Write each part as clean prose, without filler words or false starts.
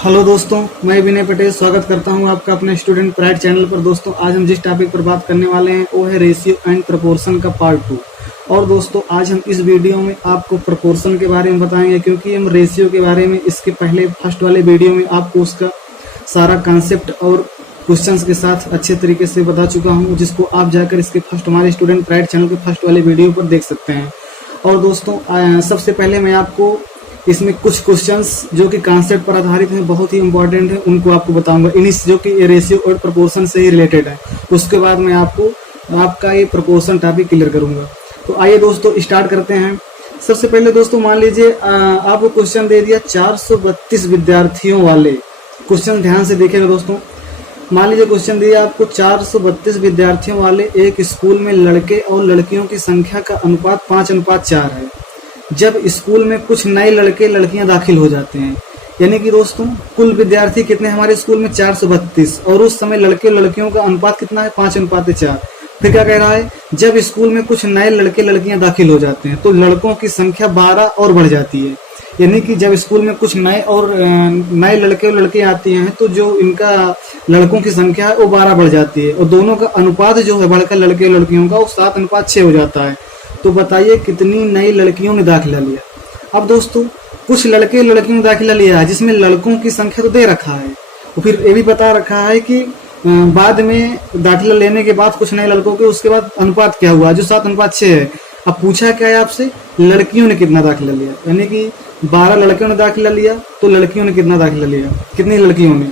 Hello दोस्तों, मैं विनय पटेल स्वागत करता हूं आपका अपने स्टूडेंट प्राइड चैनल पर। दोस्तों, आज हम जिस टॉपिक पर बात करने वाले हैं वो है रेशियो एंड प्रपोर्शन का पार्ट 2। और दोस्तों, आज हम इस वीडियो में आपको प्रपोर्शन के बारे में बताएंगे, क्योंकि हम रेशियो के बारे में इसके पहले फर्स्ट वाले वीडियो में आपको उसका सारा कॉन्सेप्ट और क्वेश्चंस के साथ अच्छे तरीके से बता चुका हूँ, जिसको आप जाकर इसके फर्स्ट हमारे स्टूडेंट प्राइड चैनल के फर्स्ट वाले वीडियो पर देख सकते हैं। और दोस्तों, सबसे पहले मैं आपको इसमें कुछ क्वेश्चंस जो कि कॉन्सेप्ट पर आधारित हैं, बहुत ही इंपॉर्टेंट है, उनको आपको बताऊंगा, इन्हीं जो कि रेशियो और प्रपोर्शन से ही रिलेटेड है। उसके बाद मैं आपका ये प्रपोर्शन टॉपिक क्लियर करूंगा। तो आइए दोस्तों स्टार्ट करते हैं। सबसे पहले दोस्तों मान लीजिए आपको क्वेश्चन दे दिया 432 विद्यार्थियों वाले। क्वेश्चन ध्यान से देखिएगा दोस्तों। मान लीजिए क्वेश्चन दिया आपको 432 विद्यार्थियों वाले एक स्कूल में लड़के और लड़कियों की संख्या का अनुपात 5:4 है। जब स्कूल में कुछ नए लड़के लड़कियां दाखिल हो जाते हैं, यानी कि दोस्तों कुल विद्यार्थी कितने हमारे स्कूल में 432, और उस समय लड़के लड़कियों का अनुपात कितना है 5:4। फिर क्या कह रहा है, जब स्कूल में कुछ नए लड़के लड़कियां दाखिल हो जाते हैं तो लड़कों की संख्या 12 और बढ़ जाती है। यानी कि जब स्कूल में कुछ नए लड़के और लड़कियां आती हैं तो जो इनका लड़कों की संख्या है वो 12 बढ़ जाती है, और दोनों का अनुपात जो है बढ़कर लड़के और लड़कियों का वो 7:6 हो जाता है। तो बताइए कितनी नई लड़कियों ने दाखिला लिया। अब दोस्तों कुछ लड़के लड़कियों ने दाखिला लिया है जिसमें लड़कों की संख्या तो दे रखा है, और फिर ये भी बता रखा है कि बाद में दाखिला लेने के बाद कुछ नए लड़कों के उसके बाद अनुपात क्या हुआ, जो 7:6 है। अब पूछा क्या है आपसे, लड़कियों ने कितना दाखिला लिया, यानी कि 12 लड़कियों ने दाखिला लिया तो लड़कियों ने कितना दाखिला लिया, कितनी लड़कियों ने।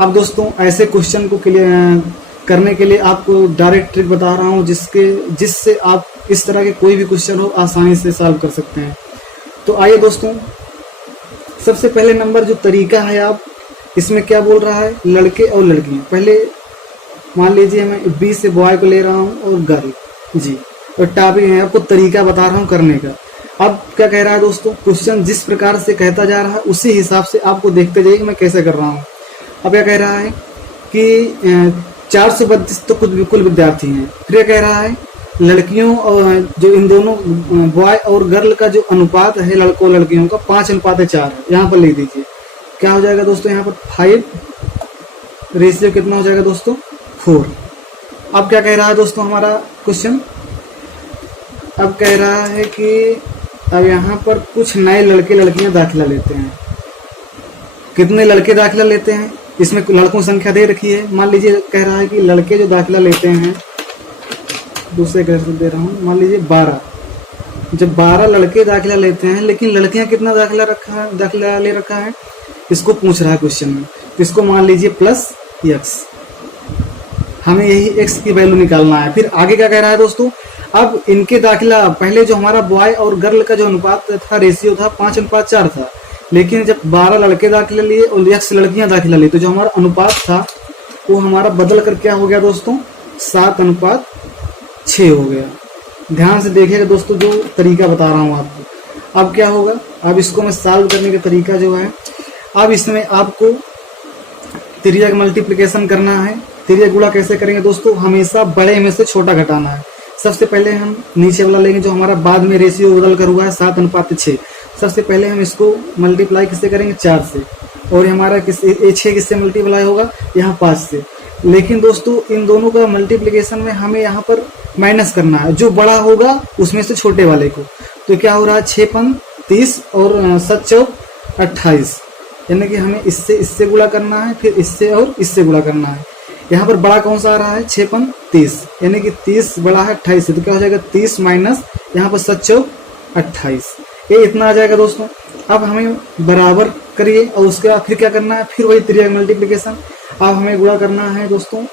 अब दोस्तों ऐसे क्वेश्चन को क्लियर करने के लिए आपको डायरेक्ट ट्रिक बता रहा हूँ, जिससे आप इस तरह के कोई भी क्वेश्चन हो आसानी से सॉल्व कर सकते हैं। तो आइए दोस्तों, सबसे पहले नंबर जो तरीका है, आप इसमें क्या बोल रहा है, लड़के और लड़कियां। पहले मान लीजिए मैं बी से बॉय को ले रहा हूँ और गर्ल जी, और टॉपिक है आपको तरीका बता रहा हूँ करने का। अब क्या कह रहा है दोस्तों, क्वेश्चन जिस प्रकार से कहता जा रहा है उसी हिसाब से आपको देखते जाइए मैं कैसे कर रहा हूँ। अब क्या कह रहा है कि 432 तो कुल विद्यार्थी हैं। फिर कह रहा है लड़कियों और जो इन दोनों बॉय और गर्ल का जो अनुपात है लड़कों लड़कियों का 5:4 है। यहाँ पर लिख दीजिए क्या हो जाएगा दोस्तों, यहाँ पर 5 रेशियो कितना हो जाएगा दोस्तों 4। अब क्या कह रहा है दोस्तों हमारा क्वेश्चन, अब कह रहा है कि अब यहाँ पर कुछ नए लड़के लड़कियां दाखिला लेते हैं। कितने लड़के दाखिला लेते हैं, इसमें लड़कों की संख्या दे रखी है। मान लीजिए कह रहा है कि लड़के जो दाखिला लेते हैं, दूसरे कलर से दे रहा हूँ, मान लीजिए 12। जब 12 लड़के दाखिला लेते हैं, लेकिन लड़कियां कितना दाखिला ले रखा है, इसको पूछ रहा है क्वेश्चन में। तो इसको मान लीजिए +x, हमें यही x की वैल्यू निकालना है। फिर आगे क्या कह रहा है दोस्तों, अब इनके दाखिला पहले जो हमारा बॉय और गर्ल का जो अनुपात था, रेशियो था 5:4 था, लेकिन जब 12 लड़के दाखिला लिए और x लड़कियां दाखिला ली तो जो हमारा अनुपात था वो हमारा बदल कर क्या हो गया दोस्तों 7:6 हो गया। ध्यान से देखिएगा दोस्तों जो तरीका बता रहा हूँ आपको। अब क्या होगा, अब इसको मैं सॉल्व करने का तरीका जो है, अब इसमें आपको तिर्यक मल्टीप्लिकेशन करना है। तिर्यक गुणा कैसे करेंगे दोस्तों, हमेशा बड़े में से छोटा घटाना है। सबसे पहले हम नीचे वाला लेंगे जो हमारा बाद में रेशियो बदल कर हुआ है 7:6। सबसे पहले हम इसको मल्टीप्लाई किससे करेंगे 4 से, और हमारा 6 किससे मल्टीप्लाई होगा यहाँ 5 से। लेकिन दोस्तों इन दोनों का मल्टीप्लिकेशन में हमें यहाँ पर माइनस करना है, जो बड़ा होगा उसमें से छोटे वाले को। तो क्या हो रहा है 6×5 30 और 7×4 28, यानी कि हमें इससे गुणा करना है, फिर इससे और इससे गुणा करना है। यहाँ पर बड़ा कौन सा आ रहा है 6×5 30, यानी कि 30 बड़ा है 28 से, तो क्या हो जाएगा 30 माइनस यहाँ पर 7×4 28, ये इतना आ जाएगा दोस्तों। अब हमें बराबर करिए और उसके बाद फिर क्या करना है, फिर वही तिर्यक मल्टीप्लिकेशन। अब हमें गुणा करना है दोस्तों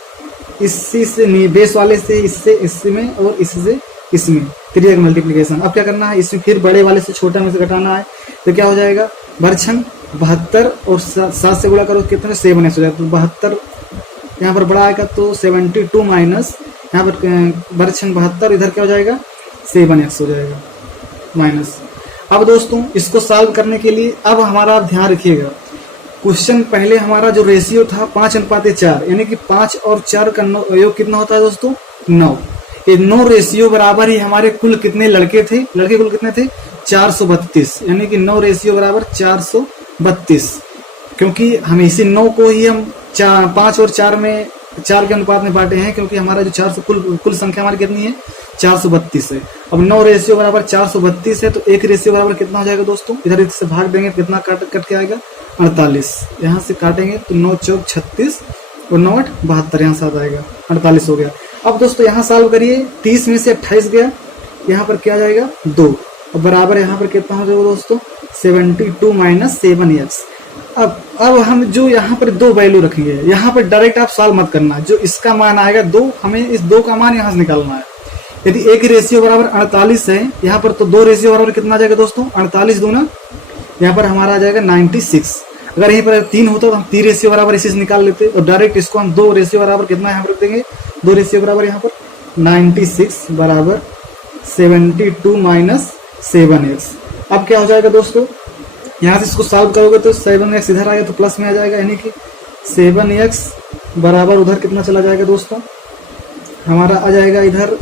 इसी से बेस वाले से इसमें और इससे इसमें, तिर्यक मल्टीप्लिकेशन। अब क्या करना है, इसमें फिर बड़े वाले से छोटा में से घटाना है। तो क्या हो जाएगा बरछन 72 और 7 से गुणा करो कितने 7x हो जाएगा। तो 72 यहाँ पर बड़ा आएगा तो 72 माइनस यहाँ पर बरछन 72, इधर क्या हो जाएगा 7x हो जाएगा माइनस। अब दोस्तों इसको सॉल्व करने के लिए अब हमारा ध्यान रखिएगा, क्वेश्चन पहले हमारा जो रेशियो था 5:4, यानी कि 5 और 4 का योग कितना होता है दोस्तों 9। ये 9 रेशियो बराबर ही हमारे कुल कितने लड़के थे, लड़के कुल कितने थे 432, यानी कि 9 रेशियो बराबर 432। क्योंकि हम इसी 9 को ही हम 5 और 4 में 4 के अनुपात में बांटे हैं, क्योंकि हमारा जो 400 कुल संख्या हमारी कितनी है 432 है। अब 9 रेशियो बराबर 432 है, तो 1 रेशियो बराबर कितना हो जाएगा दोस्तों, इधर से भाग देंगे कितना कट के आएगा 48, यहाँ से काटेंगे तो 9 चौक 36 और 9 8 72, यहाँ से आ जाएगा 48 हो गया। अब दोस्तों यहाँ सॉल्व करिए, 30 में से 28 गया, यहाँ पर क्या जाएगा 2, और बराबर यहाँ पर कितना हो जाएगा दोस्तों 72 माइनस 7x। अब हम जो यहाँ पर 2 वैल्यू रखेंगे, यहाँ पर डायरेक्ट आप सॉल्व मत करना, जो इसका मान आएगा 2, हमें इस 2 का मान यहाँ से निकालना है। यदि 1 रेशियो बराबर 48 है यहाँ पर, तो 2 रेशियो बराबर कितना आ जाएगा दोस्तों 48 दूना, यहाँ पर हमारा आ जाएगा 96। अगर यहीं पर 3 होता तो हम 3 रेशियो बराबर इसी से निकाल लेते, और डायरेक्ट इसको हम 2 रेशियो बराबर कितना यहाँ पर रख देंगे, 2 रेशियो बराबर यहाँ पर 96 बराबर 72 माइनस 7x। अब क्या हो जाएगा दोस्तों, यहाँ से इसको सॉल्व करोगे तो 7x इधर आएगा तो प्लस में आ जाएगा, यानी कि 7x बराबर उधर कितना चला जाएगा दोस्तों, हमारा आ जाएगा इधर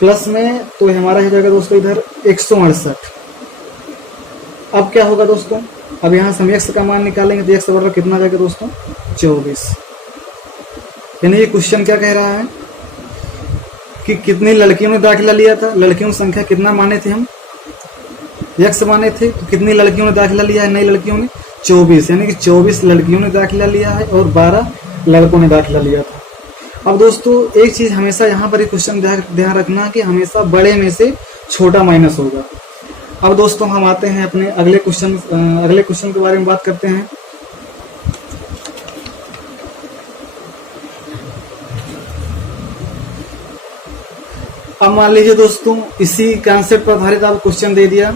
प्लस में, तो हमारा हो जाएगा दोस्तों इधर 168। अब क्या होगा दोस्तों, अब यहाँ से हम x का मान निकालेंगे तो x बराबर कितना आ जाएगा दोस्तों 24। यानी ये क्वेश्चन क्या कह रहा है कि कितनी लड़कियों ने दाखिला लिया था, लड़कियों की संख्या कितना माने थे हम, x माने थे, तो कितनी लड़कियों ने दाखिला लिया है, नई लड़कियों ने 24, यानी कि 24 लड़कियों ने दाखिला लिया है और 12 लड़कों ने दाखिला लिया था। अब दोस्तों एक चीज हमेशा यहाँ पर क्वेश्चन ध्यान रखना कि हमेशा बड़े में से छोटा माइनस होगा। अब दोस्तों हम आते हैं अपने अगले क्वेश्चन के बारे में बात करते हैं। अब मान लीजिए दोस्तों इसी कॉन्सेप्ट पर आधारित आप क्वेश्चन दे दिया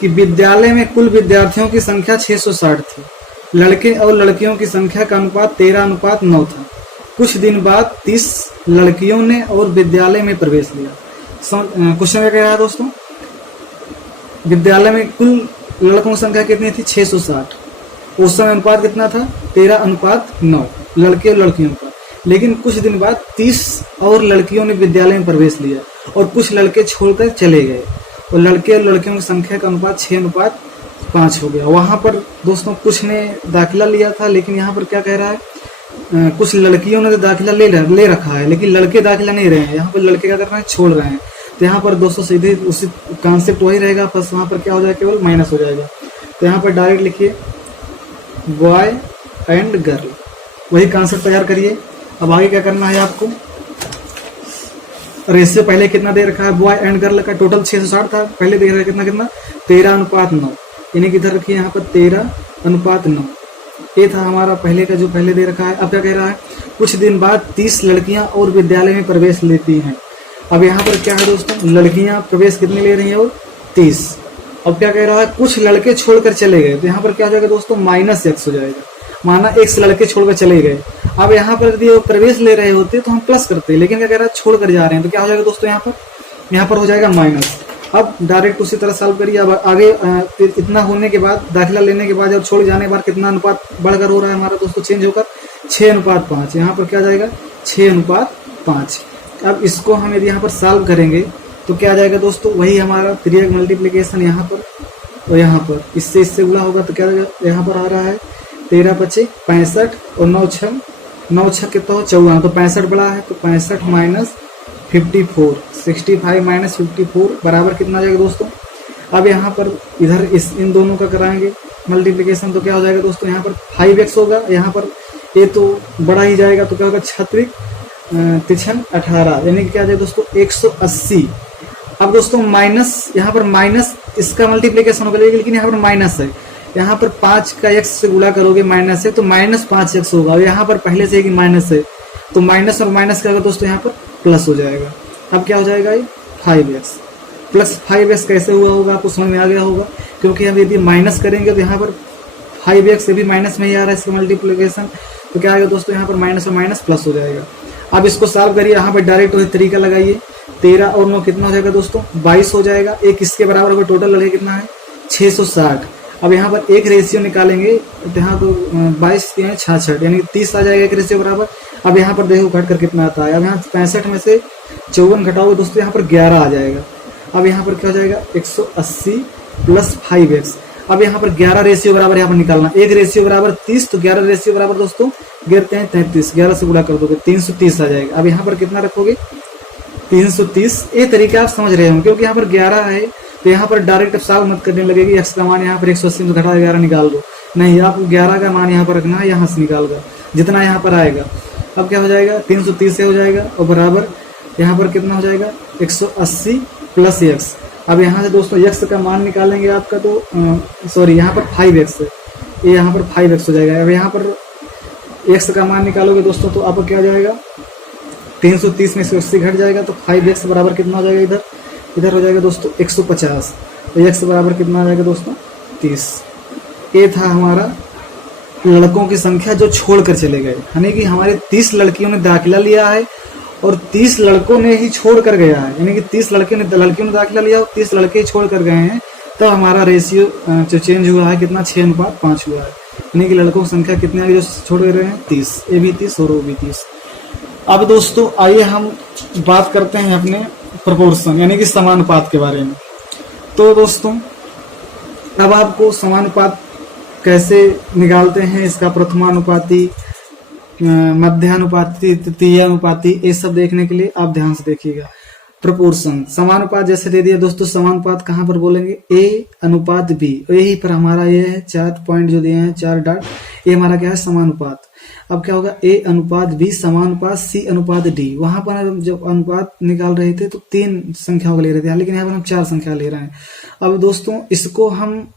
कि विद्यालय में कुल विद्यार्थियों की संख्या 660 थी, लड़के और लड़कियों की संख्या का अनुपात 13:9 था। कुछ दिन बाद 30 लड़कियों ने और विद्यालय में प्रवेश लिया। क्वेश्चन क्या कह रहा है दोस्तों, विद्यालय में कुल लड़कों की संख्या कितनी थी 660, उस समय अनुपात कितना था 13:9 लड़के और लड़कियों का, लेकिन कुछ दिन बाद 30 और लड़कियों ने विद्यालय में प्रवेश लिया और कुछ लड़के छोड़कर चले गए, और लड़के और लड़कियों की संख्या का अनुपात 6:5 हो गया। वहां पर दोस्तों कुछ ने दाखिला लिया था, लेकिन यहाँ पर क्या कह रहा है, कुछ लड़कियों ने तो दाखिला ले रखा है, लेकिन लड़के दाखिला नहीं रहे हैं। यहाँ पर लड़के क्या कर रहे हैं, छोड़ रहे हैं। तो यहाँ पर दोस्तों सीधे उसी कॉन्सेप्ट वही रहेगा, बस वहाँ पर क्या हो जाएगा, केवल माइनस हो जाएगा। तो यहाँ पर डायरेक्ट लिखिए बॉय एंड गर्ल, वही कॉन्सेप्ट तैयार करिए। अब आगे क्या करना है आपको, रेशियो पहले कितना दे रखा है, बॉय एंड गर्ल का टोटल 660 था, पहले दे रखा है कितना 13:9, यानी कि इधर रखिए यहाँ पर 13:9, ये था हमारा पहले का जो पहले दे रखा है। अब क्या कह रहा है, कुछ दिन बाद 30 लड़कियां और विद्यालय में प्रवेश लेती हैं। अब यहाँ पर क्या है दोस्तों, लड़कियां प्रवेश कितनी ले रही हैं और 30। अब क्या कह रहा है, कुछ लड़के छोड़कर चले गए, तो यहाँ पर क्या हो जाएगा दोस्तों -x हो जाएगा, माना x लड़के छोड़कर चले गए। अब यहाँ पर यदि वो प्रवेश ले रहे होते तो हम प्लस करते, लेकिन क्या कह रहा है छोड़कर जा रहे हैं, तो क्या हो जाएगा दोस्तों यहाँ पर हो जाएगा माइनस। अब डायरेक्ट उसी तरह सॉल्व करिए। अब आगे इतना होने के बाद, दाखिला लेने के बाद जब छोड़ जाने के बाद कितना अनुपात बढ़कर हो रहा है हमारा दोस्तों, चेंज होकर 6:5। यहाँ पर क्या जाएगा 6:5। अब इसको हम यदि यहाँ पर सॉल्व करेंगे तो क्या आ जाएगा दोस्तों, वही हमारा 3x मल्टीप्लीकेशन यहाँ पर और यहाँ पर इससे गुणा होगा, तो क्या यहाँ पर आ रहा है 13×5 65 और 9×6 कितना हो 54, तो 65 बड़ा है, तो 65 माइनस 54 65 माइनस 54 बराबर कितना आ जाएगा दोस्तों। अब यहाँ पर इधर इन दोनों का कराएंगे मल्टीप्लिकेशन, तो क्या हो जाएगा दोस्तों, यहाँ पर 5x होगा, यहाँ पर ये तो बड़ा ही जाएगा, तो क्या होगा 36 3 18, यानी कि क्या जाएगा दोस्तों 180। अब दोस्तों माइनस, यहाँ पर माइनस इसका मल्टीप्लिकेशन होगा, लेकिन यहाँ पर माइनस है, यहाँ पर 5 का x से गुणा करोगे माइनस है तो -5x होगा, और यहाँ पर पहले से ही माइनस है, तो माइनस और माइनस का दोस्तों यहाँ पर प्लस हो जाएगा। अब क्या हो जाएगा ये 5x प्लस 5x कैसे हुआ होगा आपको समझ में आ गया होगा, क्योंकि हम यदि माइनस करेंगे तो यहाँ पर 5x से भी माइनस में ही आ रहा है इसका मल्टीप्लिकेशन, तो क्या आएगा दोस्तों यहाँ पर माइनस और माइनस प्लस हो जाएगा। अब इसको सॉल्व करिए, यहाँ पर डायरेक्ट वही तरीका लगाइए, 13 और 9 कितना हो जाएगा दोस्तों 22 हो जाएगा। एक इसके बराबर होगा, टोटल लड़के कितना है 660। अब यहाँ पर एक रेशियो निकालेंगे तो यहाँ तो 22 66, यानी 30 आ जाएगा एक रेशियो बराबर। अब यहाँ पर देखो घट कर कितना आता है, अब यहाँ 65 में से 54 घटाओगे दोस्तों यहाँ पर 11 आ जाएगा। अब यहाँ पर क्या हो जाएगा 180 प्लस 5x। अब यहाँ पर 11 रेशियो बराबर यहाँ पर निकालना, 1 रेशियो बराबर 30, तो 11 रेशियो बराबर दोस्तों गिरते हैं 33, 11 से गुणा कर दोगे 330 आ जाएगा। अब यहाँ पर कितना रखोगे 330। ये तरीका आप समझ रहे हो, क्योंकि यहाँ पर 11 है तो यहाँ पर डायरेक्ट सॉल्व मत करने लगेगी, x का मान यहाँ पर 180 में घटा 11 निकाल दो, नहीं, आपको 11 का मान यहाँ पर रखना है, यहाँ से निकाल कर जितना यहाँ पर आएगा। अब क्या हो जाएगा 330 से हो जाएगा और बराबर यहाँ पर कितना हो जाएगा 180 प्लस x। अब यहाँ से दोस्तों x का मान निकालेंगे आपका, तो सॉरी यहाँ पर 5x है, ये यहाँ पर 5x हो जाएगा। अब यहाँ पर x का मान निकालोगे दोस्तों तो आपको क्या हो जाएगा 330 में 180 घट जाएगा, तो 5x बराबर कितना हो जाएगा, इधर हो जाएगा दोस्तों 150, तो x बराबर कितना आ जाएगा दोस्तों 30। ये था हमारा लड़कों की संख्या जो छोड़कर चले गए, यानी कि हमारे 30 लड़कियों ने दाखिला लिया है और 30 लड़कों ने ही छोड़ कर गया है, यानी कि 30 लड़कियों ने दाखिला लिया और 30 लड़के ही छोड़ कर गए हैं, तो हमारा रेशियो जो चेंज हुआ है कितना 6:5 हुआ है, यानी कि लड़कों की संख्या कितने आगे जो छोड़ गए हैं 30, ये भी 30 और वो भी 30। अब दोस्तों आइए हम बात करते हैं अपने प्रोपोर्शन यानी कि समानुपात के बारे में। तो दोस्तों अब आपको समानुपात कैसे निकालते हैं, इसका प्रथमानुपाती, मध्यानुपाती, तृतीयानुपाती, ये सब देखने के लिए आप ध्यान से देखिएगा। प्रोपोर्शन समानुपात जैसे दे दिया दोस्तों, समानुपात कहाँ पर बोलेंगे A/B, यही पर हमारा ये है 4 पॉइंट जो दिए हैं 4 डॉट, ये हमारा क्या है समानुपात। अब क्या होगा A/B समानुपात C/D। वहां पर हम जब अनुपात निकाल रहे थे तो 3 संख्याओं का ले रहे थे, लेकिन यहाँ पर हम 4 संख्या ले रहे हैं। अब दोस्तों इसको हम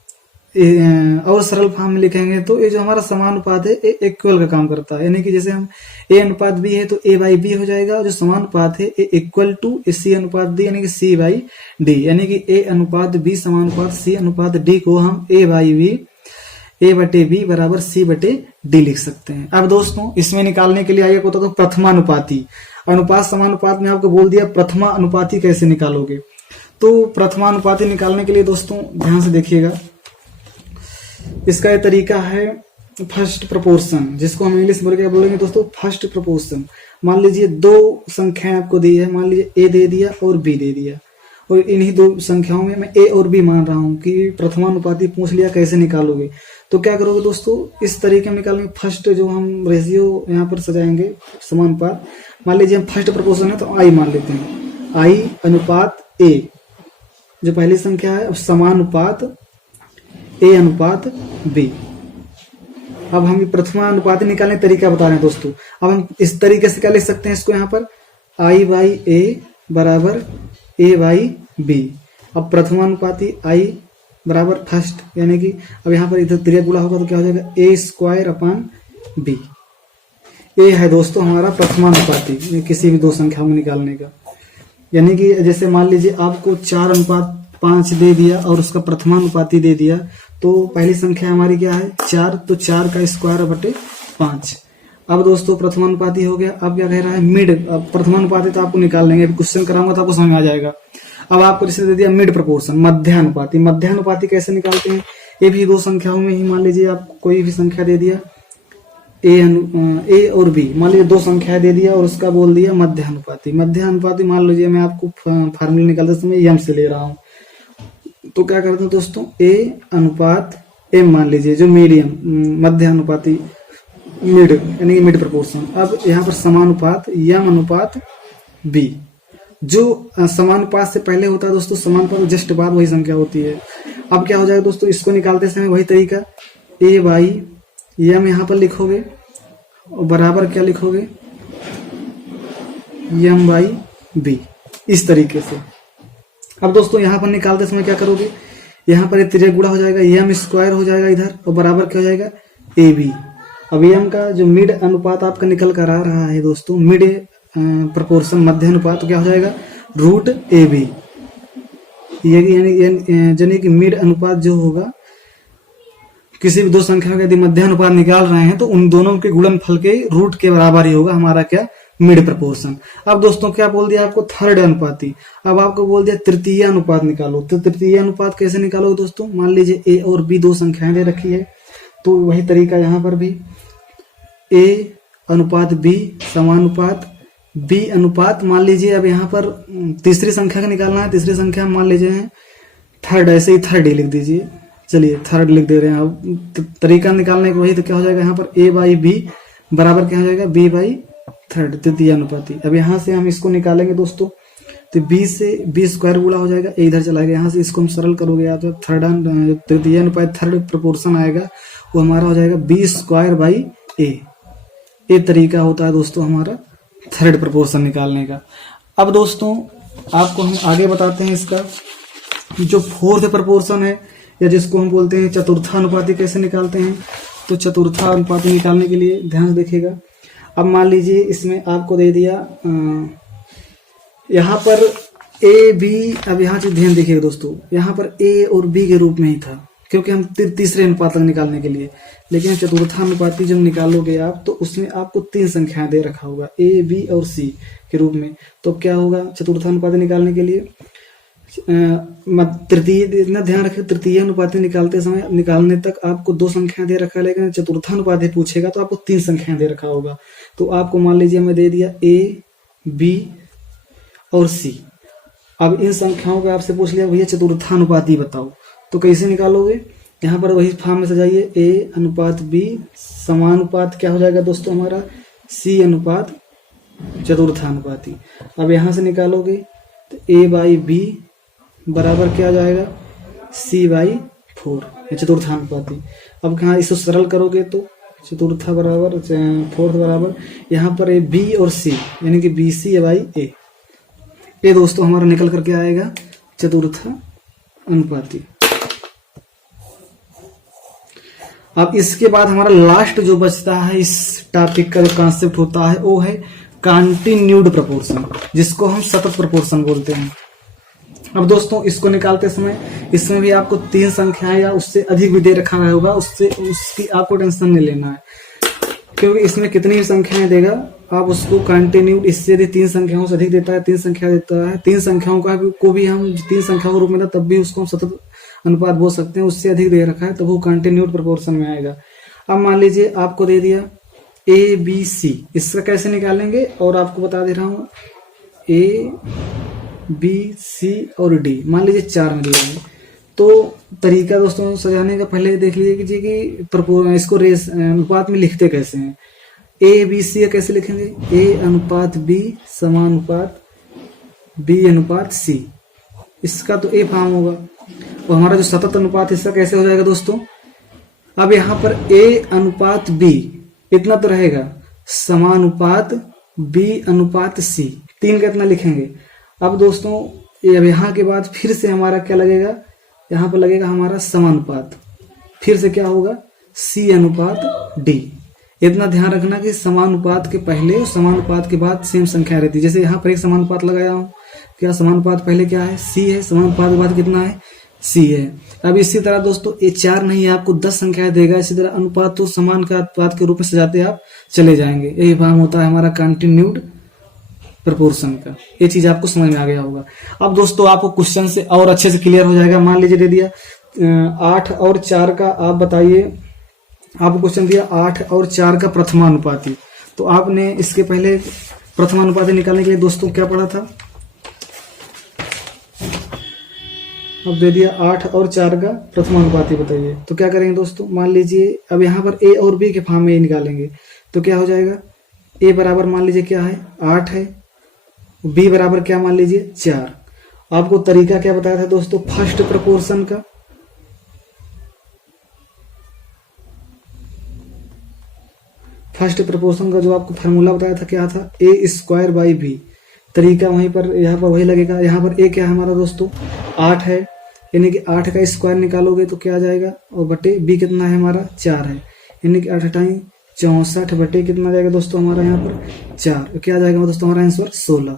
और सरल फॉर्म में लिखेंगे तो ये जो हमारा समानुपात है ये इक्वल का काम करता है, यानी कि जैसे हम A/B है तो A/B हो जाएगा, और जो समानुपात है ए इक्वल टू C/D यानी कि C/D, यानी कि A/B समानुपात C/D को हम A/B बराबर C/D लिख सकते हैं। अब दोस्तों इसमें निकालने के लिए आइए को तो प्रथमानुपाती अनुपात समानुपात में आपको बोल दिया प्रथमा अनुपाती कैसे निकालोगे। तो प्रथमानुपाती निकालने के लिए दोस्तों ध्यान से देखिएगा, इसका ये तरीका है फर्स्ट प्रोपोर्शन, जिसको हम इंग्लिश में क्या बोलेंगे दोस्तों फर्स्ट प्रोपोर्शन। मान लीजिए 2 संख्याएं आपको दी है, मान लीजिए A दे दिया और B दे दिया, और इन्हीं 2 संख्याओं में मैं A और B मान रहा हूं कि प्रथमानुपाती पूछ लिया कैसे निकालोगे। तो क्या करोगे दोस्तों इस तरीके में निकालेंगे। फर्स्ट जो हम रेशियो यहाँ पर सजाएंगे समानुपात, मान लीजिए हम फर्स्ट प्रोपोर्शन है तो I मान लेते हैं, I/A जो पहली संख्या है, समानुपात A/B। अब हम प्रथमानुपाती निकालने तरीका बता रहे हैं दोस्तों। अब हम इस तरीके से क्या लिख सकते हैं इसको, यहाँ पर I/A बराबर A/B। अब प्रथमानुपाती I बराबर फर्स्ट, यानी कि अब यहाँ पर इधर त्रिया गुणा होगा तो क्या हो जाएगा A² B। ये है दोस्तों हमारा प्रथमानुपाती किसी भी 2 संख्याओं में निकालने का। यानी कि जैसे मान लीजिए आपको 4:5 दे दिया और उसका प्रथमानुपाती दे दिया, तो पहली संख्या हमारी क्या है 4, तो 4 का स्क्वायर बटे 5। अब दोस्तों प्रथमानुपाती हो गया। अब क्या कह रहा है मिड, अब प्रथमानुपाती तो आपको निकाल लेंगे, क्वेश्चन कराऊंगा तो आपको समझ आ जाएगा। अब आपको जैसे दे दिया मिड प्रोपोर्शन मध्यानुपाती। मध्यानुपाती कैसे निकालते हैं, ये भी 2 संख्याओं में ही, मान लीजिए आपको कोई भी संख्या दे दिया A और B, मान लीजिए 2 संख्या दे दिया और उसका बोल दिया मध्यानुपाती। मध्यानुपाती मान लीजिए मैं आपको फार्मूला निकालते समय M से ले रहा हूँ, तो क्या करते हैं दोस्तों A/M मान लीजिए जो मीडियम मध्यानुपाती मिड यानी कि मिड प्रोपोर्शन। अब यहाँ पर समानुपात M/B, जो समानुपात से पहले होता है दोस्तों, समानुपात जस्ट बाद वही संख्या होती है। अब क्या हो जाएगा दोस्तों इसको निकालते समय वही तरीका A/M यहाँ पर लिखोगे और बराबर क्या लिखोगे M/B, इस तरीके से। अब दोस्तों यहाँ पर निकालते समय क्या करोगे, यहाँ पर त्रिज्या गुणा हो जाएगा, M² हो जाएगा इधर और बराबर क्या हो जाएगा AB। अब M का जो मिड अनुपात आपका निकल कर आ रहा है दोस्तों, मिड प्रोपोर्शन मध्य अनुपात, तो क्या हो जाएगा √AB। यानी कि मिड अनुपात जो होगा किसी भी 2 संख्या का यदि मध्य अनुपात निकाल रहे हैं तो उन दोनों के गुणनफल के रूट के बराबर ही होगा हमारा क्या मिड प्रोपोर्शन। अब दोस्तों क्या बोल दिया आपको थर्ड अनुपाती। अब आपको बोल दिया तृतीय अनुपात निकालो। तो तृतीय अनुपात कैसे निकालो दोस्तों, मान लीजिए A और B 2 संख्याएं दे रखी है, तो वही तरीका यहाँ पर भी A/B समानुपात B/, मान लीजिए अब यहाँ पर तीसरी संख्या का निकालना है, तीसरी संख्या मान लीजिए है थर्ड, ऐसे ही थर्ड ही लिख दीजिए, चलिए थर्ड लिख दे रहे हैं। अब तरीका निकालने का वही, तो क्या हो जाएगा यहाँ पर a बाई बी बराबर क्या हो जाएगा b बाई थर्ड, तृतीय अनुपाती। अब यहाँ से हम इसको निकालेंगे दोस्तों, तो b से b स्क्वायर गुणा हो जाएगा, a इधर चला गया, यहाँ से इसको हम सरल करोगे या तो थर्ड तृतीय अनुपात थर्ड प्रोपोर्शन आएगा वो हमारा हो जाएगा b स्क्वायर बाई a। ये तरीका होता है दोस्तों हमारा थर्ड प्रोपोर्शन निकालने का। अब दोस्तों आपको हम आगे बताते हैं इसका जो फोर्थ प्रोपोर्शन है, या जिसको हम बोलते हैं चतुर्थानुपाती, कैसे निकालते हैं। तो चतुर्थानुपाती निकालने के लिए ध्यान से देखिएगा। अब मान लीजिए इसमें आपको दे दिया यहाँ पर ए बी, अब यहाँ से ध्यान देखिएगा दोस्तों, यहाँ पर ए और बी के रूप में ही था क्योंकि हम तीसरे अनुपात तक निकालने के लिए, लेकिन चतुर्थानुपाती जब निकालोगे आप तो उसमें आपको 3 संख्याएं दे रखा होगा ए बी और सी के रूप में। तो क्या होगा चतुर्थानुपाती निकालने के लिए तृतीय, इतना ध्यान रखें तृतीय अनुपाती निकालते समय निकालने तक आपको 2 संख्याएं दे रखा है, लेकिन चतुर्थानुपाती पूछेगा तो आपको 3 संख्याएं दे रखा होगा। तो आपको मान लीजिए मैं दे दिया ए बी और सी। अब इन संख्याओं को आपसे पूछ लिया भैया चतुर्थानुपाती बताओ, तो कैसे निकालोगे। यहाँ पर वही फॉर्म में सजाइए, ए अनुपात बी समानुपात क्या हो जाएगा दोस्तों हमारा सी अनुपात चतुर्थानुपाती। अब यहाँ से निकालोगे तो ए बाई बी बराबर क्या आ जाएगा सी बाई 4, ये चतुर्थानुपाती। अब कहाँ इसको सरल करोगे तो चतुर्था बराबर फोर्थ बराबर यहाँ पर ए बी और सी यानी कि बी सी बाई ए। ये दोस्तों हमारा निकल करके आएगा चतुर्था अनुपाती। अब इसके बाद हमारा लास्ट जो बचता है इस टॉपिक का जो कॉन्सेप्ट होता है वो है कंटिन्यूड प्रोपोर्शन, जिसको हम सतत प्रोपोर्शन बोलते हैं। अब दोस्तों इसको निकालते समय इसमें भी आपको 3 संख्याएं या उससे अधिक भी दे रखा होगा, उसकी आपको टेंशन नहीं लेना है, क्योंकि इसमें कितनी संख्याएं देगा आप उसको कंटिन्यूड, इससे यदि 3 संख्याओं से अधिक देता है 3 संख्या देता है 3 संख्याओं को भी हम 3 संख्याओं के रूप में तब भी उसको हम सतत अनुपात बोल सकते हैं। उससे अधिक दे रखा है तब वो कंटिन्यूड प्रोपोर्शन में आएगा। अब मान लीजिए आपको दे दिया ए बी सी, इसका कैसे निकालेंगे और आपको बता दे रहा हूँ ए बी सी और डी मान लीजिए 4 में दिया है। तो तरीका दोस्तों सजाने का पहले देख लीजिए कि इसको रेस अनुपात में लिखते कैसे हैं। ए बी सी कैसे लिखेंगे, ए अनुपात बी समानुपात बी अनुपात सी, इसका तो ए फॉर्म होगा। और हमारा जो सतत अनुपात इसका कैसे हो जाएगा दोस्तों, अब यहाँ पर ए अनुपात बी इतना तो रहेगा, समानुपात बी अनुपात सी, 3 का इतना लिखेंगे। अब दोस्तों यहाँ के बाद फिर से हमारा क्या लगेगा, यहाँ पर लगेगा हमारा समानुपात, फिर से क्या होगा सी अनुपात डी। इतना ध्यान रखना कि समानुपात के पहले और समानुपात के बाद सेम संख्या रहती है। जैसे यहाँ पर एक समानुपात लगाया हूँ, क्या समानुपात पहले क्या है सी है, समानुपात के बाद कितना है सी है। अब इसी तरह दोस्तों ये 4 नहीं आपको 10 संख्या देगा। इसी तरह अनुपात तो समान का अनुपात के रूप में सजाते आप चले जाएंगे। यही भाग होता है हमारा कंटिन्यूड प्रोपोर्शन का। ये चीज आपको समझ में आ गया होगा। अब दोस्तों आपको क्वेश्चन से और अच्छे से क्लियर हो जाएगा। मान लीजिए दे दिया 8 और 4 का, आप बताइए, आपको क्वेश्चन दिया 8 और 4 का प्रथमानुपाती। तो आपने इसके पहले प्रथमानुपाती निकालने के लिए दोस्तों क्या पढ़ा था, अब दे दिया 8 और 4 का प्रथमानुपाती बताइए। तो क्या करेंगे दोस्तों, मान लीजिए अब यहाँ पर ए और बी के फॉर्म में निकालेंगे तो क्या हो जाएगा, ए बराबर मान लीजिए क्या है 8 है, बी बराबर क्या मान लीजिए 4। आपको तरीका क्या बताया था दोस्तों फर्स्ट प्रोपोर्शन का, फर्स्ट प्रोपोर्शन का जो आपको फार्मूला बताया था क्या था, ए स्क्वायर बाई बी। तरीका वहीं पर यहाँ पर वही लगेगा। यहाँ पर ए क्या है हमारा दोस्तों 8 है, यानी कि 8 का स्क्वायर निकालोगे तो क्या आ जाएगा, और बटे बी कितना है हमारा 4 है, यानी कि 8 टाइम 64 बटे कितना जाएगा दोस्तों हमारा यहाँ पर 4, क्या आ जाएगा दोस्तों हमारा आंसर 16।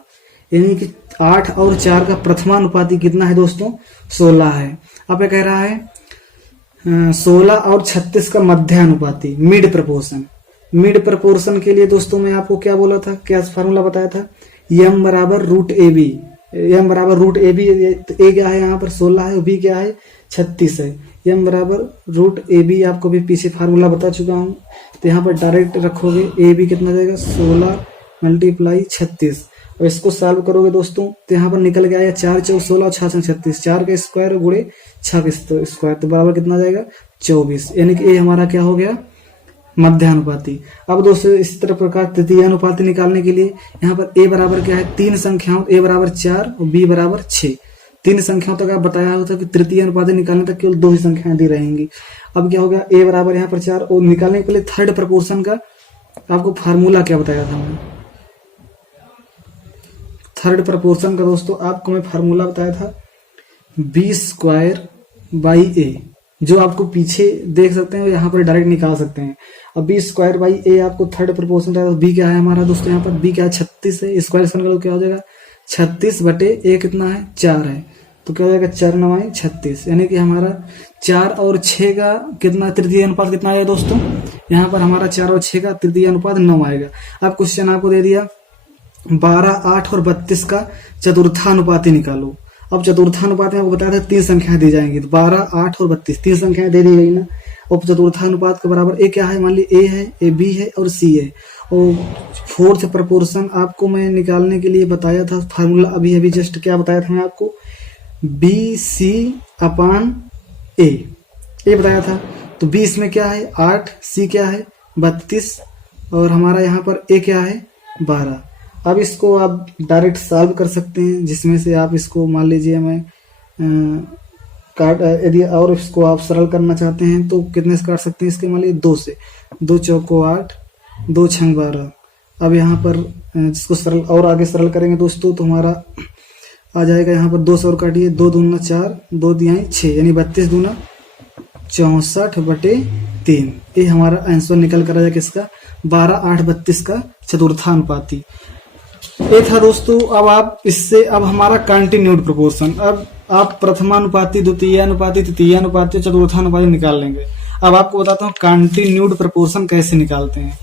यानी कि 8 और 4 का प्रथमानुपाती कितना है दोस्तों 16 है। अब क्या कह रहा है 16 और 36 का मध्यानुपाती मिड प्रोपोर्शन। मिड प्रोपोर्शन के लिए दोस्तों मैं आपको क्या बोला था, क्या फार्मूला बताया था, एम बराबर रूट ए बी। एम बराबर रूट ए बी, ए क्या है यहाँ पर 16 है और बी क्या है 36 है। एम बराबर रूट ए बी आपको भी पीछे फार्मूला बता चुका हूँ। तो यहाँ पर डायरेक्ट रखोगे ए बी कितना जाएगा 16 मल्टीप्लाई 36। और इसको सॉल्व करोगे दोस्तों तो यहाँ पर निकल के आएगा 4 चौक 16 और 6 36, 4 का स्क्वायर गुणे 6 का स्क्वायर तो बराबर कितना आ जाएगा 24, यानी कि ये हमारा क्या हो गया मध्यानुपाती। अब दोस्तों इसी तरह प्रकार तृतीय अनुपाती निकालने के लिए यहाँ पर ए बराबर क्या है 3 संख्याओं, ए बराबर 4 और बी बराबर 6, 3 संख्याओं तक आप बताया होता कि तृतीय अनुपाती निकालने तक केवल 2 ही संख्याएं दी रहेंगी। अब क्या हो गया ए बराबर यहाँ पर 4 और निकालने के लिए थर्ड प्रपोर्शन का आपको फार्मूला क्या बताया था मैंने, थर्ड प्रपोर्शन का दोस्तों आपको मैं फार्मूला बताया था बी स्क्वायर बाई ए, जो आपको पीछे देख सकते हैं यहाँ पर डायरेक्ट निकाल सकते हैं। अब बी स्क्वायर बाई ए आपको थर्ड प्रपोर्शन था, बी क्या है हमारा दोस्तों यहाँ पर बी क्या है 36 है, स्क्वायर करो क्या हो जाएगा 36 बटे ए कितना है 4 है, तो क्या हो जाएगा 4 9 36, यानी कि हमारा 4 और 6 का कितना तृतीय अनुपात कितना आएगा दोस्तों, यहाँ पर हमारा 4 और 6 का तृतीय अनुपात 9 आएगा। अब क्वेश्चन आपको दे दिया 12, 8 और 32 का चतुर्थानुपाती निकालो। अब चतुर्थानुपात में आपको बताया था 3 संख्याएं दी जाएंगी, तो 12, 8 और 32 3 संख्याएं दे दी गई ना। और चतुर्थानुपात के बराबर ए क्या है, मान ली ए है, ए बी है और सी है। और फोर्थ प्रपोर्शन आपको मैं निकालने के लिए बताया था फार्मूला, अभी अभी जस्ट क्या बताया था मैं आपको, बी सी अपान ए, ये बताया था। तो बी इसमें क्या है 8, सी क्या है 32 और हमारा यहाँ पर ए क्या है 12। अब इसको आप डायरेक्ट सॉल्व कर सकते हैं, जिसमें से आप इसको मान लीजिए मैं काट, यदि और इसको आप सरल करना चाहते हैं तो कितने से काट सकते हैं इसके, मान लीजिए 2 से, 2 चौको 8, 2 छंग 12। अब यहाँ पर जिसको सरल और आगे सरल करेंगे दोस्तों तो हमारा आ जाएगा यहाँ पर 2 से और काटिए, 2 दूना 4, 2 दिया 6, यानी 32 दूना 64 बटे 3, ये हमारा आंसर निकल कर आ जाएगा किसका 12, 8, 32 का चतुर्थानुपाती। ये था दोस्तों। अब आप इससे अब हमारा कंटिन्यूड प्रोपोर्शन, अब आप प्रथमानुपाती, द्वितीयानुपाती, तृतीयानुपाती, चतुर्थानुपाती निकाल लेंगे। अब आपको बताता हूँ कंटिन्यूड प्रोपोर्शन कैसे निकालते हैं।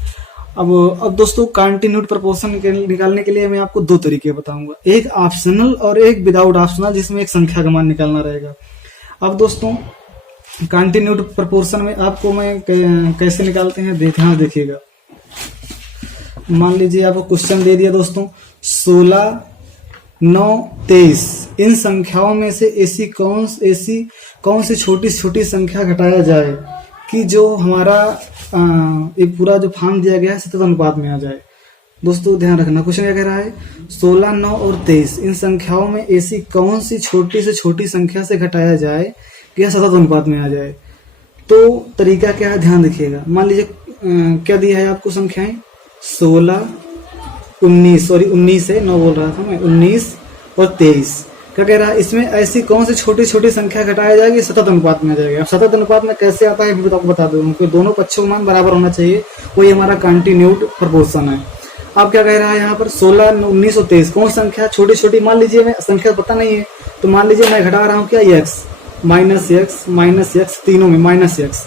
अब दोस्तों कंटिन्यूड प्रोपोर्शन निकालने के लिए मैं आपको 2 तरीके बताऊंगा, एक ऑप्शनल और एक विदाउट ऑप्शनल, जिसमें एक संख्या का मान निकालना रहेगा। अब दोस्तों कंटिन्यूड प्रोपोर्शन में आपको मैं कैसे निकालते हैं ध्यान देखिएगा। मान लीजिए आपको क्वेश्चन दे दिया दोस्तों 16, 9, 23, इन संख्याओं में से ऐसी कौन सी छोटी छोटी संख्या घटाया जाए कि जो हमारा एक पूरा जो फॉर्म दिया गया है सतत अनुपात में आ जाए। दोस्तों ध्यान रखना, क्वेश्चन क्या कह रहा है 16, 9 और 23 इन संख्याओं में ऐसी कौन सी छोटी से छोटी संख्या से घटाया जाए कि यह सतत अनुपात में आ जाए। तो तरीका क्या है ध्यान देखिएगा। मान लीजिए क्या दिया है आपको संख्याएं 16, 19 है, 9 बोल रहा था मैं, 19 और 23। क्या कह रहा है इसमें ऐसी कौन सी छोटी छोटी संख्या घटाया जाएगी सतत अनुपात में आ जाएगा। अब सतत अनुपात में कैसे आता है बता दो, उनको दोनों पक्षों का मान बराबर होना चाहिए, वही हमारा कंटिन्यूड प्रोपोर्शन है। अब क्या कह रहा है यहाँ पर 16, 19 और 23 कौन संख्या छोटी छोटी, मान लीजिए मैं संख्या पता नहीं है तो मान लीजिए मैं घटा रहा हूँ क्या x माइनस x तीनों में माइनस x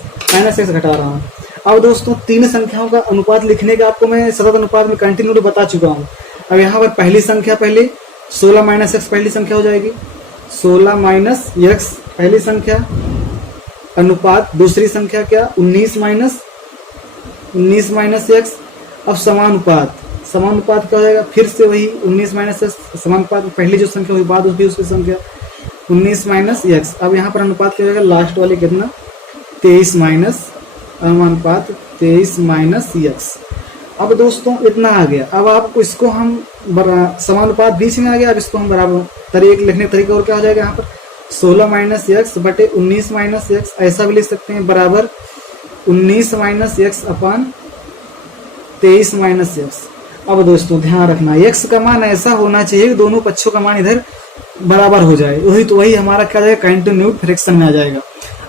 घटा रहा हूँ। अब दोस्तों 3 संख्याओं का अनुपात लिखने का आपको मैं सतत अनुपात में कंटिन्यूड बता चुका हूँ। अब यहाँ पर पहली संख्या पहले 16 माइनस x पहली संख्या हो जाएगी, 16 माइनस x पहली संख्या, अनुपात दूसरी संख्या क्या 19 माइनस x। अब समानुपात क्या हो जाएगा, फिर से वही 19 माइनस x, समानुपात पहली जो संख्या हुई बाद उसकी संख्या 19 माइनस x। अब यहाँ पर अनुपात क्या हो जाएगा लास्ट वाले कितना 23 माइनस अनुपात 23 माइनस x। अब दोस्तों इतना आ गया। अब आपको इसको हम समानुपात बीच में आ गया, अब इसको हम बराबर लिखने का तरीका और क्या हो जाएगा यहाँ पर 16 माइनस x बटे 19 माइनस x, ऐसा भी लिख सकते हैं बराबर 19 माइनस x अपान 23 माइनस x। अब दोस्तों ध्यान रखना x का मान ऐसा होना चाहिए कि दोनों पक्षों का मान इधर बराबर हो जाए, वही हमारा क्या जाएगा कंटिन्यूड फ्रैक्शन में आ जाएगा।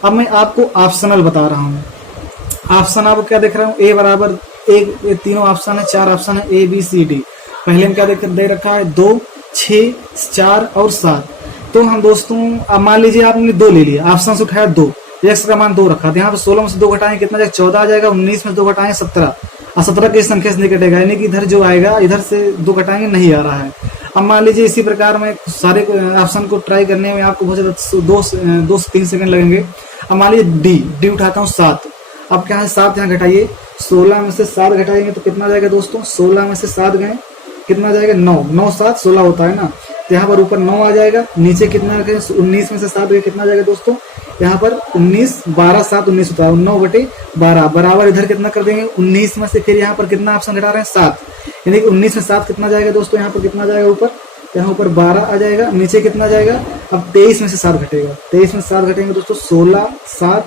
अब मैं आपको ऑप्शनल बता रहा हूँ। ऑप्शन आपको क्या देख रहा हूँ, ए बराबर एक, तीनों ऑप्शन है, 4 ऑप्शन है ए बी सी डी। पहले में क्या दे रखा है 2, 6, 4 और 7। तो हम दोस्तों अब मान लीजिए आपने 2 ले लिया, ऑप्शन से उठाया 2, x का मान 2 रखा, तो यहाँ पर 16 में से 2 घटाएंगे कितना जाएगा 14 आ जाएगा, 19 में से 2 घटाएंगे 17 और 17 की संख्या से नहीं कटेगा, यानी कि इधर जो आएगा इधर से 2 घटाएंगे नहीं आ रहा है। अब मान लीजिए इसी प्रकार में सारे ऑप्शन को ट्राई करने में आपको बहुत ज्यादा 2 से 3 सेकंड लगेंगे। अब मान लीजिए डी उठाता हूँ 7। अब क्या है 7 यहाँ घटाइए, 16 में से 7 घटाएंगे तो कितना जाएगा दोस्तों, 16 में से 7 गए कितना जाएगा 9, 9 7 16 होता है ना, तो यहाँ पर ऊपर 9 आ जाएगा, नीचे कितना 19 में से 7 गए, कितना जाएगा दोस्तों यहाँ पर 19, 12 7 19 होता है, 9/12 बराबर इधर कितना कर देंगे 19 में से, फिर यहाँ पर कितना ऑप्शन घटा रहे हैं 7, यानी कि 19 में 7 कितना जाएगा दोस्तों, यहाँ पर कितना जाएगा ऊपर, यहाँ ऊपर 12 आ जाएगा, नीचे कितना जाएगा, अब 23 में से 7 घटेगा, 23 में 7 घटेंगे दोस्तों 16 7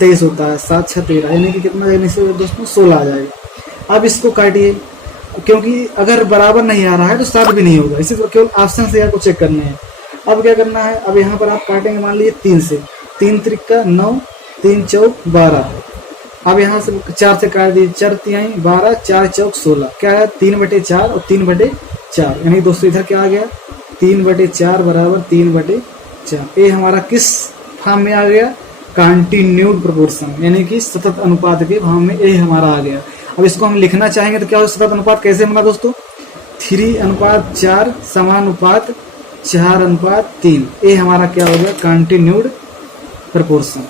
23 होता है, 7 6 13, यानी कि कितना जाएगा नीचे दोस्तों 16 आ जाएगा। अब इसको काटिए, क्योंकि अगर बराबर नहीं आ रहा है तो 7 भी नहीं होगा, इसी को केवल ऑप्शन से आपको चेक करने हैं। अब क्या करना है, अब यहाँ पर आप काटेंगे मान लीजिए 3 से, 3 त्रिका 9, 3 चौक 12, अब यहाँ से 4 से काट दीजिए, 4 तिहाई 12, 4 चौक 16, क्या है 3/4 और 3/4, यानी दोस्तों इधर क्या आ गया 3/4 बराबर 3/4। ये हमारा किस फॉर्म में आ गया, कंटिन्यूड प्रोपोर्शन, यानी कि सतत अनुपात के फॉर्म में ये हमारा आ गया। अब इसको हम लिखना चाहेंगे तो क्या हो, सतत अनुपात कैसे बना दोस्तों, 3:4 समानुपात 4:3, ये हमारा क्या हो गया कंटिन्यूड प्रोपोर्शन,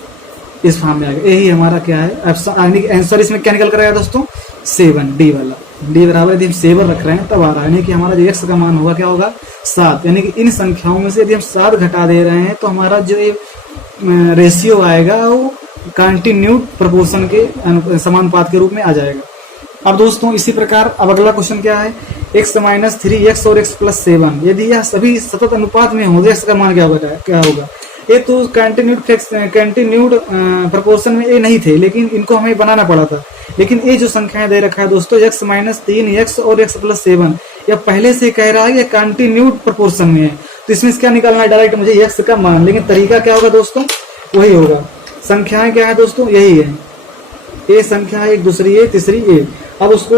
इस फॉर्म में आ गया। यही हमारा क्या है आंसर, इसमें क्या निकल कर आया दोस्तों 7, डी वाला, डी बराबर यदि हम 7 रख रहे हैं तब आ रहा है, यानी कि हमारा जो x का मान होगा क्या होगा 7, यानी कि इन संख्याओं में से यदि हम 7 घटा दे रहे हैं तो हमारा जो ये रेशियो आएगा वो कंटिन्यूड प्रोपोर्शन के समानुपात के रूप में आ जाएगा। अब दोस्तों इसी प्रकार अब अगला क्वेश्चन क्या है, x - 3x और x + 7, यदि यह सभी सतत अनुपात में होंगे x का मान क्या होगा, ये तो कंटिन्यूड प्रोपोर्शन में ये नहीं थे, लेकिन इनको हमें बनाना पड़ा था। लेकिन ये जो संख्याएं दे रखा है दोस्तों x - 3x और x + 7, यह पहले से कह रहा है ये कंटिन्यूड प्रोपोर्शन में है, तो इसमें क्या निकालना है डायरेक्ट मुझे x का मान, लेकिन तरीका क्या होगा दोस्तों वही होगा। संख्याएं क्या है दोस्तों यही है, ये संख्या है, एक दूसरी है, तीसरी ये। अब उसको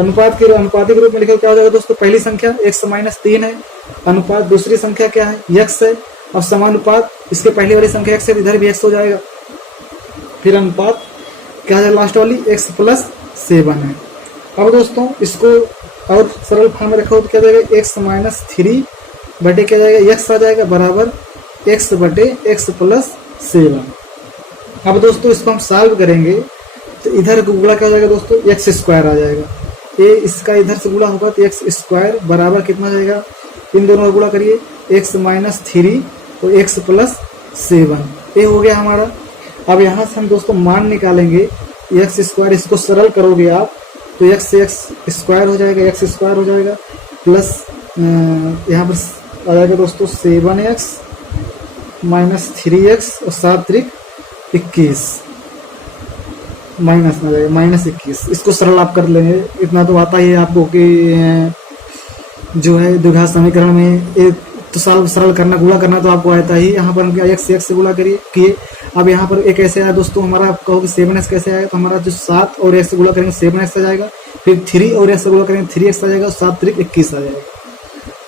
अनुपाती के रूप में लिखा क्या हो जाएगा दोस्तों, पहली संख्या x - 3 है, अनुपात दूसरी संख्या क्या है x है, अब समानुपात इसके पहली वाली संख्या x है, इधर भी x हो जाएगा, फिर अनुपात क्या है लास्ट वाली x + 7 है। अब दोस्तों इसको और सरल फॉर्म में रखो तो क्या जाएगा x - 3 बटे क्या जाएगा x आ जाएगा बराबर x बटे x + 7। अब दोस्तों इसको हम सॉल्व करेंगे तो इधर गुणा क्या हो जाएगा दोस्तों x² आ जाएगा, ये इसका इधर से गुणा होगा तो x² बराबर कितना जाएगा, इन दोनों का गुणा करिए x - 3 और x + 7, ये हो गया हमारा। अब यहाँ से हम दोस्तों मान निकालेंगे x², इसको सरल करोगे आप तो x से x² हो जाएगा, x² हो जाएगा प्लस यहाँ पर आ जाएगा दोस्तों 7x - 3x और 7 त्रिक 21 माइनस में जाएगा -21। इसको सरल आप कर लेंगे, इतना तो आता ही है आपको कि जो है द्विघात समीकरण में एक तो सरल करना गुणा करना तो आपको आता ही। यहाँ पर हम क्या x से x से गुणा किए। अब यहाँ पर एक ऐसे आया दोस्तों हमारा, आप कहोगे 7x कैसे आएगा, तो हमारा जो 7 और x से गुणा करेंगे 7x आ जाएगा, फिर 3 और x से गुणा करेंगे 3x आ जाएगा, 7 त्रिक 21 आ जाएगा।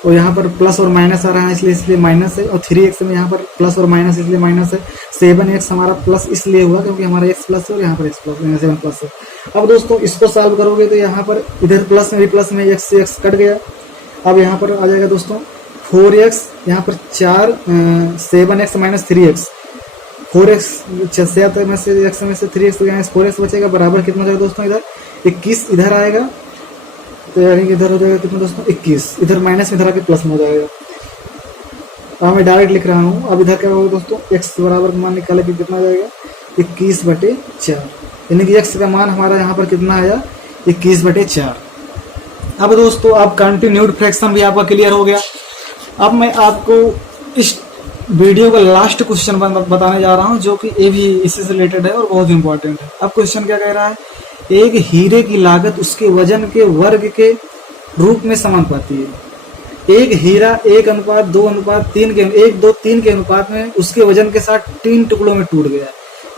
और यहाँ पर प्लस और माइनस आ रहा है इसलिए माइनस है, और 3x में यहाँ पर प्लस और माइनस इसलिए माइनस है। 7x हमारा प्लस इसलिए हुआ क्योंकि हमारा x प्लस है और यहाँ पर x प्लस 7 प्लस है। अब दोस्तों इसको सॉल्व करोगे तो यहाँ पर इधर प्लस में भी प्लस में x से x कट गया। अब यहाँ पर आ जाएगा दोस्तों 4x, यहाँ पर 7x - 3x, 4x 7 में से x में से 3x तो यहाँ 4x बचेगा बराबर कितना जाएगा दोस्तों इधर 21 इधर आएगा, तो यानी कि इधर हो जाएगा कितना दोस्तों 21, इधर माइनस में इधर आके प्लस में हो जाएगा। अब मैं डायरेक्ट लिख रहा हूँ। अब इधर क्या होगा दोस्तों x बराबर मान निकाले कि कितना जाएगा 21/4, यानी कि x का मान हमारा यहाँ पर कितना आया 21/4। अब दोस्तों आप कंटिन्यूड फ्रैक्शन भी आपका क्लियर हो गया। अब मैं आपको इस वीडियो का लास्ट क्वेश्चन बताने जा रहा हूँ जो कि ये भी इसी से रिलेटेड है और बहुत इंपॉर्टेंट है। अब क्वेश्चन क्या कह रहा है, एक हीरे की लागत उसके वजन के वर्ग के रूप में समानुपाती है। एक हीरा 1:2:3 के 1:2:3 के अनुपात में उसके वजन के साथ 3 टुकड़ों में टूट गया।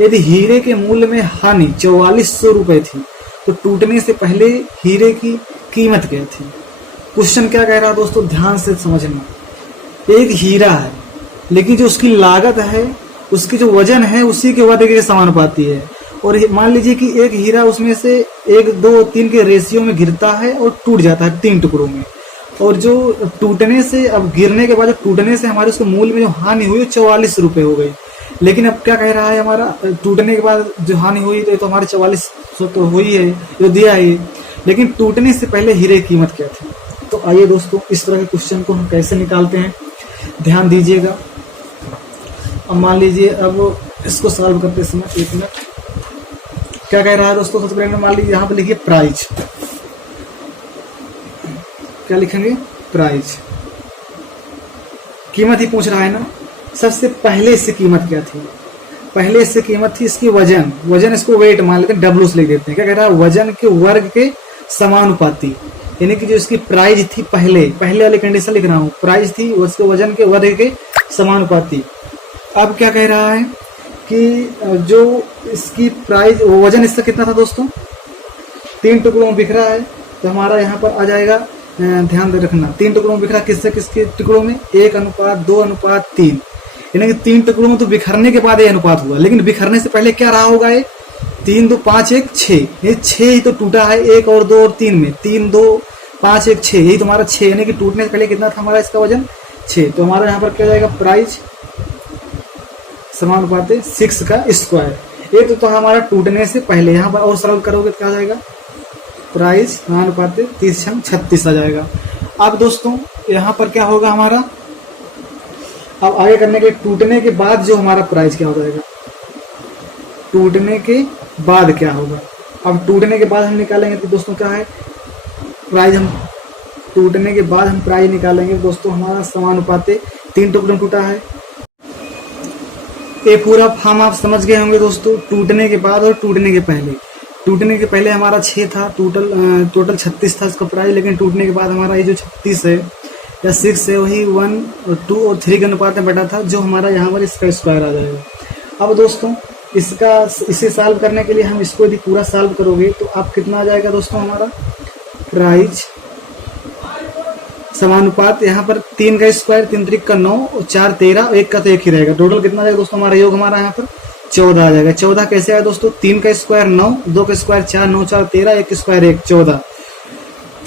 यदि हीरे के मूल्य में हानि 4400 रुपए थी तो टूटने से पहले हीरे की कीमत क्या थी। क्वेश्चन क्या कह रहा है दोस्तों, ध्यान से समझना। एक हीरा है लेकिन जो उसकी लागत है, उसकी जो वजन है उसी के वर्ग के समानुपाती है। और मान लीजिए कि एक हीरा उसमें से 1, 2, 3 के रेशियो में गिरता है और टूट जाता है 3 टुकड़ों में। और जो टूटने से, अब गिरने के बाद जो टूटने से हमारे उसके मूल्य में जो हानि हुई 44 रुपए हो गई। लेकिन अब क्या कह रहा है, हमारा टूटने के बाद जो हानि हुई तो हमारे 4400 तो हुई है, जो दिया है। लेकिन टूटने से पहले हीरे की कीमत क्या थी। तो आइए दोस्तों, इस तरह के क्वेश्चन को हम कैसे निकालते हैं, ध्यान दीजिएगा। अब मान लीजिए, अब इसको सॉल्व करते समय एक मिनट, क्या कह रहा है दोस्तों। सबसे पहले मान लीजिए यहाँ पे लिखिए प्राइस, क्या लिखेंगे, प्राइस, कीमत ही पूछ रहा है ना। सबसे पहले इससे कीमत क्या थी, पहले इससे कीमत थी इसकी वजन, इसको वेट मान लेते हैं, डब्ल्यू से लिख देते हैं। क्या कह रहा है, वजन के वर्ग के समानुपाती, यानी कि जो इसकी प्राइस थी, पहले वाली कंडीशन लिख रहा हूँ, प्राइस थी उसके वजन के वर्ग के समानुपाती। अब क्या कह रहा है कि जो इसकी प्राइस, वजन इसका कितना था दोस्तों, 3 टुकड़ों में बिखरा है, तो हमारा यहाँ पर आ जाएगा, ध्यान दे रखना, 3 टुकड़ों में बिखरा, किससे किसके टुकड़ों में, 1:2:3, यानी कि 3 टुकड़ों में तो बिखरने के बाद ये अनुपात हुआ, लेकिन बिखरने से पहले क्या रहा होगा, ये 3, 2, 5, 1, 6, ये 6 ही तो टूटा है, 1 और 2 और 3 में, 3, 2, 5, 1, 6, यही तुम्हारा 6, यानी कि टूटने से पहले कितना था हमारा इसका वजन, 6। तो हमारा यहाँ पर क्या जाएगा, प्राइस समानुपाती 6 का स्क्वायर। ये तो हमारा टूटने से पहले, यहाँ पर और सरल करोगे तो क्या जाएगा, प्राइस समानुपाती 30×36 आ जाएगा। अब दोस्तों यहाँ पर क्या होगा हमारा, अब आगे करने के, टूटने के बाद जो हमारा प्राइस क्या हो जाएगा, टूटने के बाद क्या होगा। अब टूटने के बाद हम निकालेंगे तो दोस्तों क्या है, प्राइस, हम टूटने के बाद हम प्राइस निकालेंगे दोस्तों, हमारा समानुपाती 3 टुकड़ों टूटा है। ये पूरा फॉर्म आप समझ गए होंगे दोस्तों, टूटने के बाद और टूटने के पहले। टूटने के पहले हमारा 6 था, टोटल 36 था इसका प्राइस, लेकिन टूटने के बाद हमारा ये जो 36 है या 6 है, वही 1 और 2 और 3 के अनुपात में बटा था, जो हमारा यहाँ पर इसका स्क्वायर आ जाएगा। अब दोस्तों इसे सॉल्व करने के लिए हम इसको यदि पूरा सॉल्व करोगे तो आप कितना आ जाएगा दोस्तों, हमारा प्राइस समानुपात, यहाँ पर 3 का स्क्वायर, 3 त्रिक का 9 और 4 13, 1 का तो 1 ही रहेगा, टोटल कितना आ जाएगा दोस्तों, हमारा योग हमारा यहाँ पर 14 आ जाएगा। 14 कैसे आया दोस्तों, 3 का स्क्वायर 9, 2 का स्क्वायर 4, 9 4 13, 1 स्क्वायर 1, 14।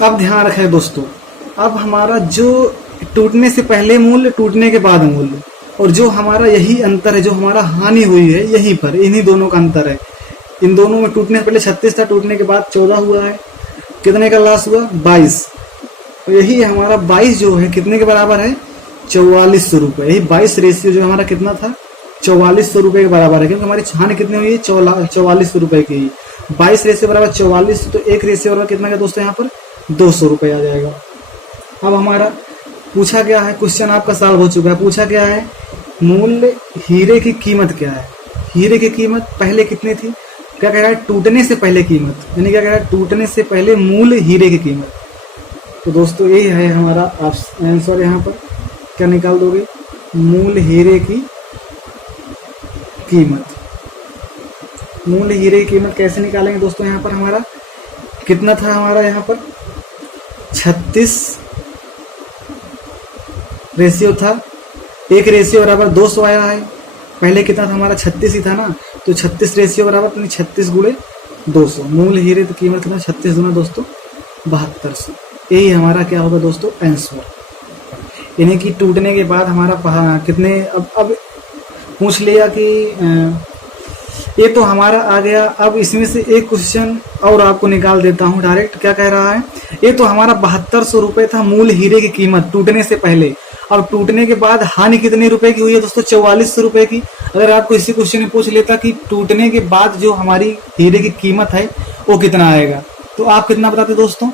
अब ध्यान रखें दोस्तों, अब हमारा जो टूटने से पहले मूल्य, टूटने के बाद मूल्य, और जो हमारा यही अंतर है, जो हमारा हानि हुई है यहीं पर, इन्हीं दोनों का अंतर है। इन दोनों में टूटने से पहले 36 था, टूटने के बाद 14 हुआ है, कितने का लॉस हुआ, 22। तो यही हमारा 22 जो है कितने के बराबर है, 4400 रुपये। यही 22 रेशियो जो हमारा कितना था, 4400 रुपये के बराबर है, क्योंकि हमारी हानि कितनी हुई है, 4400 रुपये की। 22 रेशियो बराबर 44, तो 1 रेशियो बराबर कितना का दोस्तों, यहाँ पर 200 रुपये आ जाएगा। अब हमारा पूछा गया है, क्वेश्चन आपका सॉल्व हो चुका है, पूछा गया है मूल्य हीरे की कीमत क्या है। हीरे की कीमत पहले कितनी थी, क्या कह रहा है, टूटने से पहले कीमत, यानी क्या कह रहा है, टूटने से पहले मूल्य हीरे की कीमत। तो दोस्तों यही है हमारा आंसर, यहाँ पर क्या निकाल दोगे, मूल्य हीरे की कीमत। मूल्य हीरे की कीमत कैसे निकालेंगे दोस्तों, यहाँ पर हमारा कितना था, हमारा यहाँ पर 36 रेशियो था, 1 रेशियो बराबर 200 आया है। पहले कितना था हमारा, 36 ही था ना, तो 36 रेशियो बराबर 36 गुणे 200। मूल्य हीरे की कीमत कितना, 36 गुना दोस्तों 7200। यही हमारा क्या होगा दोस्तों, आंसर। यानी कि टूटने के बाद हमारा कितने, अब पूछ लिया कि ये तो हमारा आ गया। अब इसमें से एक क्वेश्चन और आपको निकाल देता हूँ डायरेक्ट। क्या कह रहा है, ये तो हमारा 7200 रुपये था मूल हीरे की कीमत टूटने से पहले। अब टूटने के बाद हानि कितने रुपए की हुई है दोस्तों, 4400 रुपए की। अगर आपको इसी क्वेश्चन में पूछ लेता कि टूटने के बाद जो हमारी हीरे की कीमत है वो कितना आएगा, तो आप कितना बताते दोस्तों,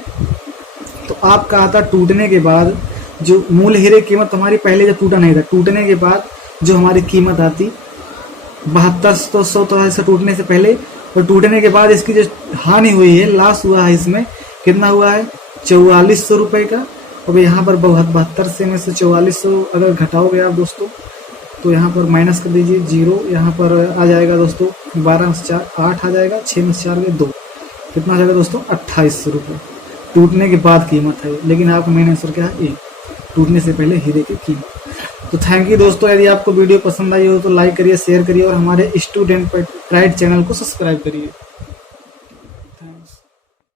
तो आपका आता टूटने के बाद जो मूल हीरे की कीमत हमारी पहले जब टूटा नहीं था, टूटने के बाद जो हमारी कीमत आती 7200 तो ऐसा टूटने से पहले, और टूटने के बाद इसकी जो हानि हुई है, लॉस हुआ है, इसमें कितना हुआ है 4400 रुपये का। अब यहाँ पर 72 से में से 4400 अगर घटाओगे आप दोस्तों, तो यहाँ पर माइनस कर दीजिए 0, यहाँ पर आ जाएगा दोस्तों 12 में से 4 8 आ जाएगा, 6 में से 4 गए 2, कितना आ जाएगा दोस्तों 2800 रुपये टूटने के बाद कीमत है। लेकिन आपका मेन आंसर क्या है, ए, टूटने से पहले हीरे की कीमत। तो थैंक यू दोस्तों, यदि आपको वीडियो पसंद आई हो तो लाइक करिए, शेयर करिए और हमारे स्टूडेंट प्राइड चैनल को सब्सक्राइब करिए।